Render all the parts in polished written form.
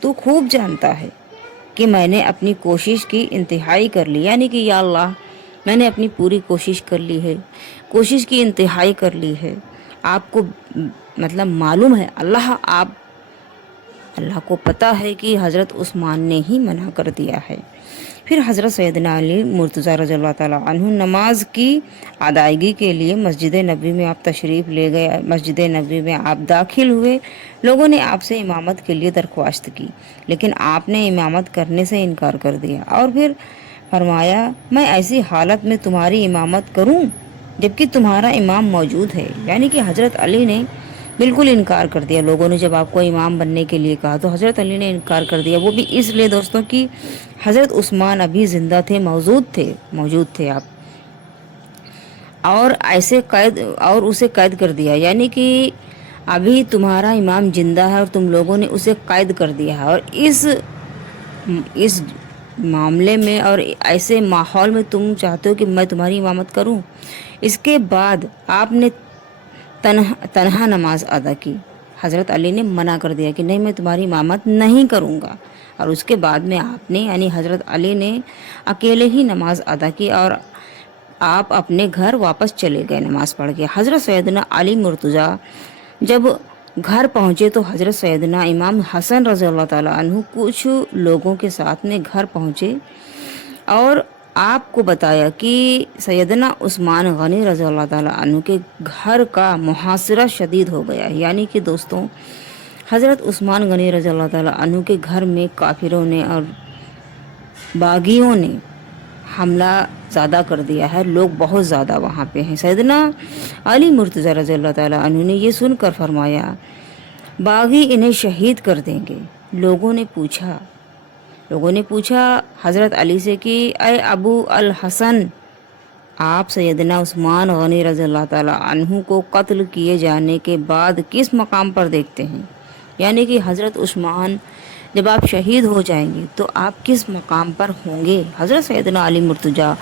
تو خوب جانتا ہے کہ میں نے اپنی کوشش کی انتہائی کر لی، یعنی کہ یا اللہ میں نے اپنی پوری کوشش کر لی ہے، کوشش کی انتہائی کر لی ہے۔ آپ کو مطلب معلوم ہے، اللہ کو پتہ ہے کہ حضرت عثمان نے ہی منع کر دیا ہے۔ پھر حضرت سیدنا علی مرتضیٰ رضی اللہ تعالیٰ عنہ نماز کی ادائیگی کے لیے مسجد نبوی میں آپ تشریف لے گئے، مسجد نبوی میں آپ داخل ہوئے۔ لوگوں نے آپ سے امامت کے لیے درخواست کی، لیکن آپ نے امامت کرنے سے انکار کر دیا، اور پھر فرمایا میں ایسی حالت میں تمہاری امامت کروں جبکہ تمہارا امام موجود ہے، یعنی کہ حضرت علی نے بالکل انکار کر دیا۔ لوگوں نے جب آپ کو امام بننے کے لیے کہا تو حضرت علی نے انکار کر دیا، وہ بھی اس لیے دوستوں کہ حضرت عثمان ابھی زندہ تھے، موجود تھے آپ، اور اسے قید کر دیا، یعنی کہ ابھی تمہارا امام زندہ ہے اور تم لوگوں نے اسے قید کر دیا ہے، اور اس معاملے میں اور ایسے ماحول میں تم چاہتے ہو کہ میں تمہاری امامت کروں۔ اس کے بعد آپ نے تنہا نماز ادا کی۔ حضرت علی نے منع کر دیا کہ نہیں، میں تمہاری امامت نہیں کروں گا، اور اس کے بعد میں آپ نے یعنی حضرت علی نے اکیلے ہی نماز ادا کی اور آپ اپنے گھر واپس چلے گئے نماز پڑھ کے۔ حضرت سیدنا علی مرتضیٰ جب گھر پہنچے تو حضرت سیدنا امام حسن رضی اللہ تعالیٰ عنہ کچھ لوگوں کے ساتھ میں گھر پہنچے اور آپ کو بتایا کہ سیدنا عثمان غنی رضی اللہ تعالیٰ عنہ کے گھر کا محاصرہ شدید ہو گیا ہے، یعنی کہ دوستوں حضرت عثمان غنی رضی اللہ تعالیٰ عنہ کے گھر میں کافروں نے اور باغیوں نے حملہ زیادہ کر دیا ہے، لوگ بہت زیادہ وہاں پہ ہیں۔ سیدنا علی مرتضیٰ رضی اللہ تعالیٰ عنہ نے یہ سن کر فرمایا باغی انہیں شہید کر دیں گے۔ لوگوں نے پوچھا حضرت علی سے کہ اے ابو الحسن، آپ سیدنا عثمان غنی رضی اللہ تعالیٰ عنہ کو قتل کیے جانے کے بعد کس مقام پر دیکھتے ہیں؟ یعنی کہ حضرت عثمان جب آپ شہید ہو جائیں گے تو آپ کس مقام پر ہوں گے؟ حضرت سیدنا علی مرتضیٰ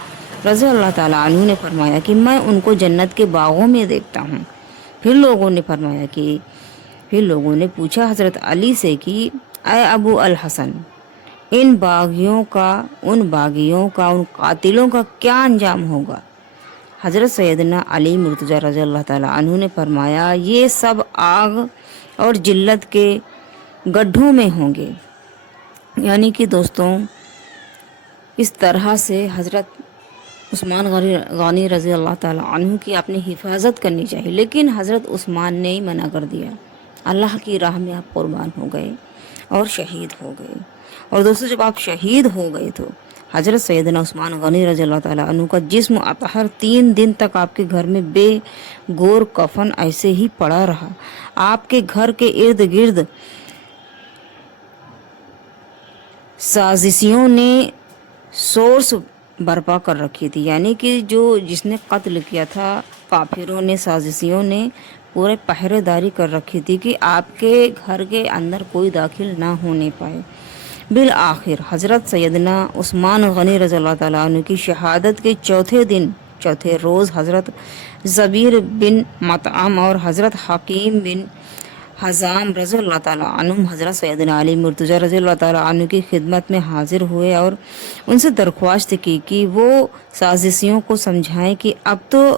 رضی اللہ تعالیٰ عنہ نے فرمایا کہ میں ان کو جنت کے باغوں میں دیکھتا ہوں۔ پھر لوگوں نے پوچھا حضرت علی سے کہ اے ابو الحسن، ان باغیوں کا ان قاتلوں کا کیا انجام ہوگا؟ حضرت سیدنا علی مرتضیٰ رضی اللہ تعالیٰ عنہ نے فرمایا یہ سب آگ اور جلت کے گڈھوں میں ہوں گے۔ یعنی کہ دوستوں اس طرح سے حضرت عثمان غنی رضی اللہ تعالیٰ عنہ کی اپنی حفاظت کرنی چاہیے، لیکن حضرت عثمان نے ہی منع کر دیا۔ اللہ کی راہ میں آپ قربان ہو گئے اور شہید ہو گئے، اور دوستوں جب آپ شہید ہو گئے تو حضرت سیدنا عثمان غنی رضی اللہ تعالیٰ عنہ کا جسم اطہر 3 دن تک آپ کے گھر میں بے گور کفن ایسے ہی پڑا رہا۔ آپ کے گھر کے ارد گرد سازشیوں نے سورس برپا کر رکھی تھی، یعنی کہ جس نے قتل کیا تھا کافروں نے، سازشیوں نے پورے پہرے داری کر رکھی تھی کہ آپ کے گھر کے اندر کوئی داخل نہ ہونے پائے۔ بالآخر حضرت سیدنا عثمان غنی رضی اللہ تعالیٰ عنہ کی شہادت کے چوتھے روز حضرت زبیر بن مطعم اور حضرت حکیم بن حزام رضی اللہ تعالیٰ عنہ حضرت سیدنا علی مرتضیٰ رضی اللہ تعالیٰ عنہ کی خدمت میں حاضر ہوئے اور ان سے درخواست کی کہ وہ سازشیوں کو سمجھائیں کہ اب تو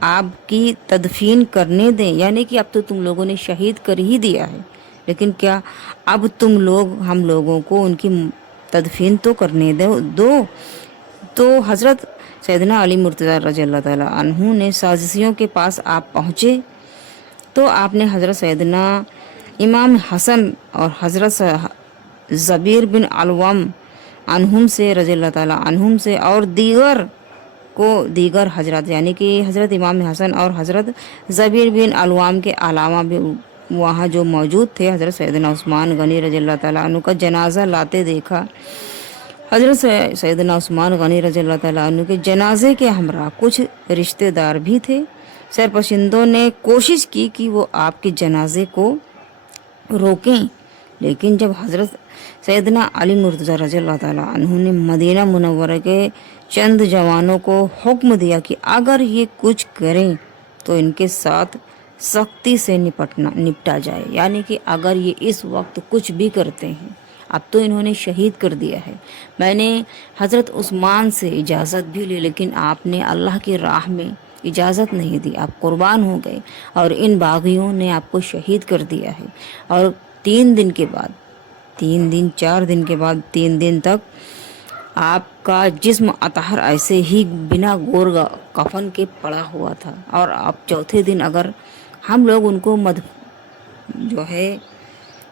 آپ کی تدفین کرنے دیں، یعنی کہ اب تو تم لوگوں نے شہید کر ہی دیا ہے، لیکن کیا اب ہم لوگوں کو ان کی تدفین تو کرنے دو۔ تو حضرت سیدنا علی مرتضیٰ رضی اللہ تعالیٰ عنہ نے سازشیوں کے پاس آپ پہنچے تو آپ نے حضرت سیدنا امام حسن اور حضرت زبیر بن علوم عنہم سے رضی اللہ تعالیٰ عنہم سے اور دیگر حضرات، یعنی کہ حضرت امام حسن اور حضرت زبیر بن علوم کے علاوہ بھی وہاں جو موجود تھے حضرت سیدنا عثمان غنی رضی اللہ تعالیٰ عنہ کا جنازہ لاتے دیکھا۔ حضرت سیدنا عثمان غنی رضی اللہ تعالیٰ عنہ کے جنازے کے ہمراہ کچھ رشتہ دار بھی تھے۔ سرپرستوں نے کوشش کی کہ وہ آپ کے جنازے کو روکیں، لیکن جب حضرت سیدنا علی مرتضیٰ رضی اللہ تعالیٰ عنہ نے مدینہ منورہ کے چند جوانوں کو حکم دیا کہ اگر یہ کچھ کریں تو ان کے ساتھ سختی سے نپٹا جائے، یعنی کہ اگر یہ اس وقت کچھ بھی کرتے ہیں اب تو انہوں نے شہید کر دیا ہے۔ میں نے حضرت عثمان سے اجازت بھی لی، لیکن آپ نے اللہ کی راہ میں اجازت نہیں دی، آپ قربان ہو گئے اور ان باغیوں نے آپ کو شہید کر دیا ہے۔ اور 3 دن کے بعد، 3 دن 4 دن کے بعد 3 دن تک آپ کا جسم اطہر ایسے ہی بنا گور کفن کے پڑا ہوا تھا، اور آپ چوتھے دن اگر ہم لوگ ان کو جو ہے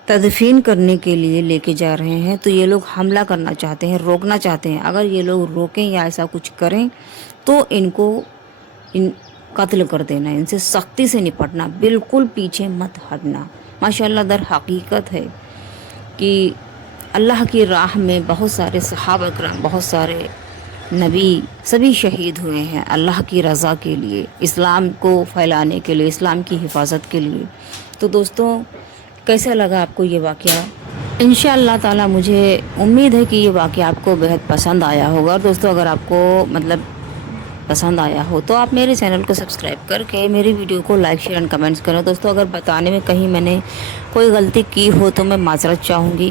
تدفین کرنے کے لیے لے کے جا رہے ہیں تو یہ لوگ حملہ کرنا چاہتے ہیں، روکنا چاہتے ہیں۔ اگر یہ لوگ روکیں یا ایسا کچھ کریں تو ان کو قتل کر دینا، ان سے سختی سے نپٹنا، بالکل پیچھے مت ہٹنا۔ ماشاءاللہ در حقیقت ہے کہ اللہ کی راہ میں بہت سارے صحابہ کرام، بہت سارے نبی سبھی شہید ہوئے ہیں اللہ کی رضا کے لیے، اسلام کو پھیلانے کے لیے، اسلام کی حفاظت کے لیے۔ تو دوستوں، کیسا لگا آپ کو یہ واقعہ؟ انشاءاللہ تعالی مجھے امید ہے کہ یہ واقعہ آپ کو بہت پسند آیا ہوگا۔ اور دوستوں، اگر آپ کو پسند آیا ہو تو آپ میرے چینل کو سبسکرائب کر کے میری ویڈیو کو لائک شیئر اینڈ کمنٹس کریں۔ دوستوں، اگر بتانے میں کہیں میں نے کوئی غلطی کی ہو تو میں معذرت چاہوں گی،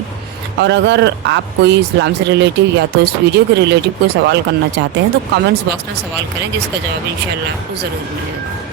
اور اگر آپ کوئی اسلام سے ریلیٹیو یا تو اس ویڈیو کے ریلیٹیو کوئی سوال کرنا چاہتے ہیں تو کمنٹس باکس میں سوال کریں، جس کا جواب انشاءاللہ آپ کو ضرور ملے گا۔